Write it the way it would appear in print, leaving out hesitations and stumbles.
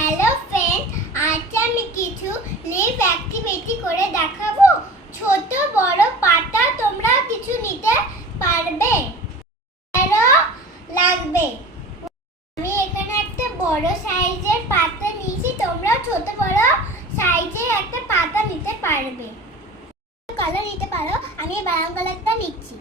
Hello friend, আজ আমি কিছু লিভ অ্যাক্টিভিটি করে দেখাবো। ছোট বড় পাতা তোমরা কিছু নিতে পারবে, লাগবে। আমি এখানে একটা বড় সাইজের পাতা নিয়েছি, তোমরা ছোট বড় সাইজের একটা পাতা নিতে পারবে। কালার নিতে পারো, আমি ব্রাউন কালারটা নিচ্ছি।